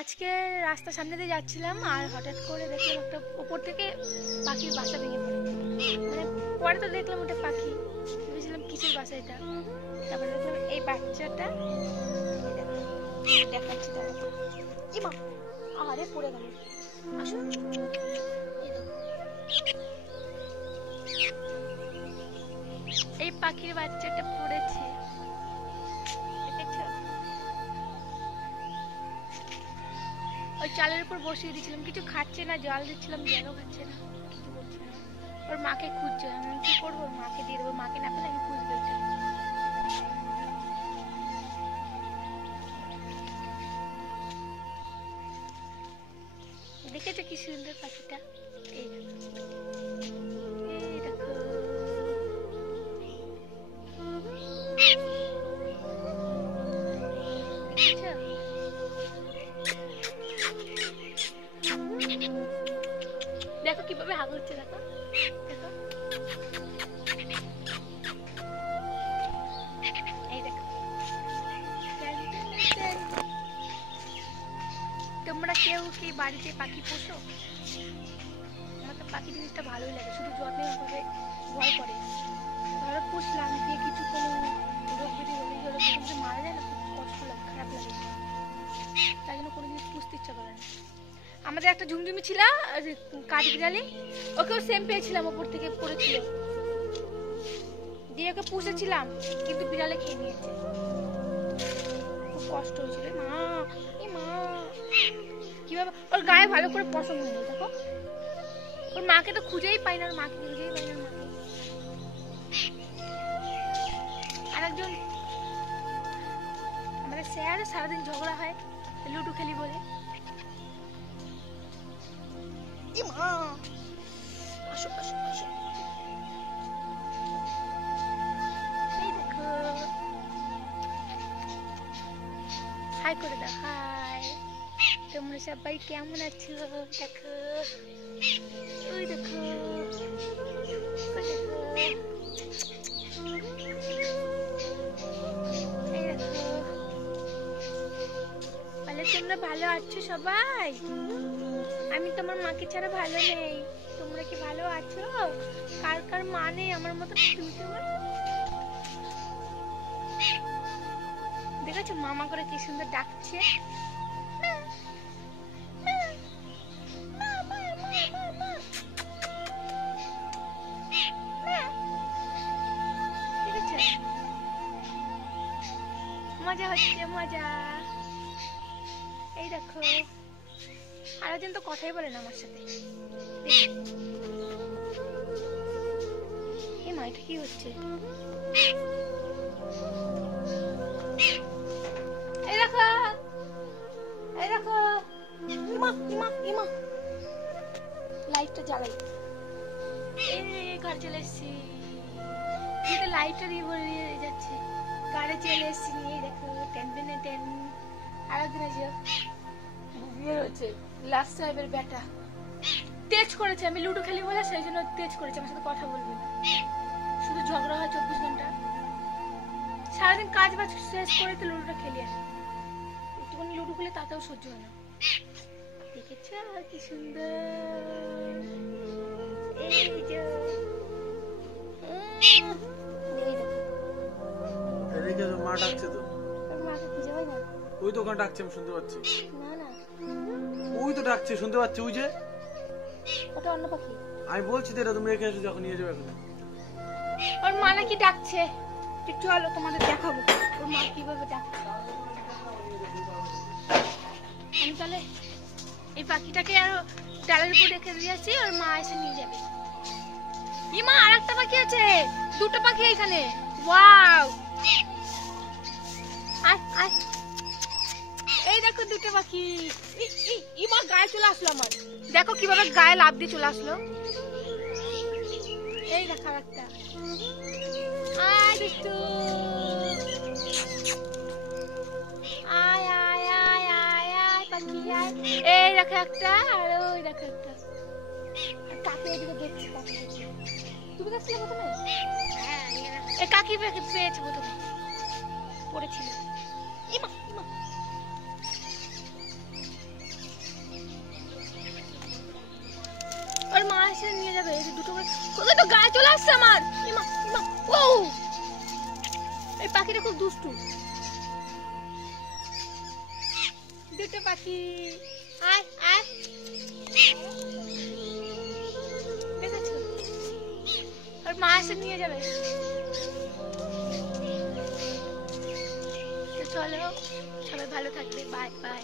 আজকে রাস্তার সামনে দিয়ে যাচ্ছিলাম আর হঠাৎ করে দেখলাম একটা উপর থেকে পাখির বাসা ভেঙে পড়ে। মানে পরে তো দেখলাম ওটা পাখি, ভেবেছিলাম কিসের বাসা এটা। তারপরে দেখলাম এই বাচ্চাটা দেখাচ্ছি তারা। ইমা আরে পড়ে গেল। আসুন এই পাখির বাচ্চাটা পড়েছে, ওই চালের উপর বসিয়ে দিয়েছিলাম, কিছু খাচ্ছে না, জল দিচ্ছিলাম জলও খাচ্ছে না, কিছু করছে না। ওর মাকে খুঁজছে, আমি কি করবো, ওর মাকে দিয়ে দেবো, মাকে না পেলে আমি খুঁজবে ওটা। দেখেছো কি সুন্দর পাখিটা, এই দেখো দেখো কিভাবে হাগছে, দেখো দেখো এই দেখো। তোমরা কেউ কি বাড়িতে পাখি পোষো? আমার তো পাখি জিনিসটা ভালোই লাগে, শুধু যত্নে ভাবে ভয় করে। ধরো পুষলাম, দিয়ে কিছু কোনো রোগ ব্যাধি হলে ধরো মারা যায় না, খুব কষ্ট লাগে, খারাপ লাগে, তাই জন্য কোনো জিনিস পুষতে ইচ্ছা করে না। আমাদের একটা ঝুমঝুমি ছিল কাঠ বিড়ালি, ওকেও সেম পেয়েছিলাম, ওপর থেকে পড়েছিল, দিয়ে ওকে পুষেছিলাম, কিন্তু বিড়ালে খেয়ে নিয়েছে, খুব কষ্ট হয়েছিল। মা কিভাবে ওর গায়ে ভালো করে পছন্দ নেই, দেখো ওর মাকে তো খুঁজেই পাই না, ওর মাকে খুঁজেই পাই না। মাকে আর একজন আমাদের স্যার সারাদিন ঝগড়া হয় লুডো খেলি বলে। আসো আসো আসো, এই দেখো, হাই করে দাও, হাই। তোমরা সবাই কেমন আছো? দেখো ওই দেখো, তোমরা ভালো আছো সবাই? আমি তোমার মাকে ছাড়া ভালো নেই, তোমরা কি ভালো আছো? কার কার মা নেই আমার মতো? দেখেছো মামা করে কি সুন্দর ডাকছে। মজা হচ্ছে, মজা। এই দেখো আরেকজন তো কথাই বলে না আমার সাথে। এই মা, এটা কি হচ্ছে? এই দেখো, এই দেখো, ইমা ইমা ইমা, লাইটটা জ্বালাই, এই ঘর চলে এসছি, লাইটটা দিয়ে ভরে যাচ্ছে, গাড়ি চলে এসছি নিয়ে। দেখো টেন টেনে টেন, আরেকদিন আছে বিয়ে হচ্ছে, লাস্ট সাহেবের বেটা তেজ করেছে, আমি লুডো খেলি বলে সেই জন্য তেজ করেছে, আমার সাথে কথা বলবে না, শুধু ঝগড়া হয় 24 ঘন্টা। সারাদিন কাজ বাজ শেষ করে তো লুডোটা খেলি আসে, একটুখানি লুডো খেলে তাতেও সহ্য হয় না। দেখেছ কি সুন্দর, এই যে এদিকে তো মা ডাকছে, তো মাকে খুঁজে পাই না, ওই তো ওখানে ডাকছে, আমি শুনতে পাচ্ছি। না না ওই তো ডাকছে, শুনতে পাচ্ছি, ওই যে ওটা অন্য পাখি। আমি বলছি তো এটা তুমি রেখে এসো, যখন নিয়ে যাবে এখন। ওর মা নাকি ডাকছে, চলো তোমাদের দেখাবো ওর মা কিভাবে ডাকছে। আমি তাহলে এই পাখিটাকে আরো ডালের উপর রেখে দিয়েছি, ওর মা এসে নিয়ে যাবে। ইমা আর একটা পাখি আছে, দুটো পাখি এখানে, ওয়াও। এই দেখো দুটো পাখি, ইমা গায়ে চলে আসলো আমার, দেখো কিভাবে গায়ে লাফ দিয়ে চলে আসলো। এই দেখো একটা, আয় দুষ্টু, আয় আয় আয় আয় আয় পাখি আয়। এই দেখো একটা, আর ওই দেখো একটা, কাকে এদিকে দেখছি, তুমি দেখছিলে প্রথমে? এই কাকি পেয়েছে প্রথমে, পড়েছিল। ইমা ইমা এসে নিয়ে যাবে। এই যে দুটো কোথায় তো গায়ে চলে আসছে আমার। ইমা ইমা ও এই পাখিটা খুব দুষ্টু। দুটো পাখি আয় আয় দেখেছো আর মা এসে নিয়ে যাবে। চলো সবাই ভালো থাকবে। Bye bye.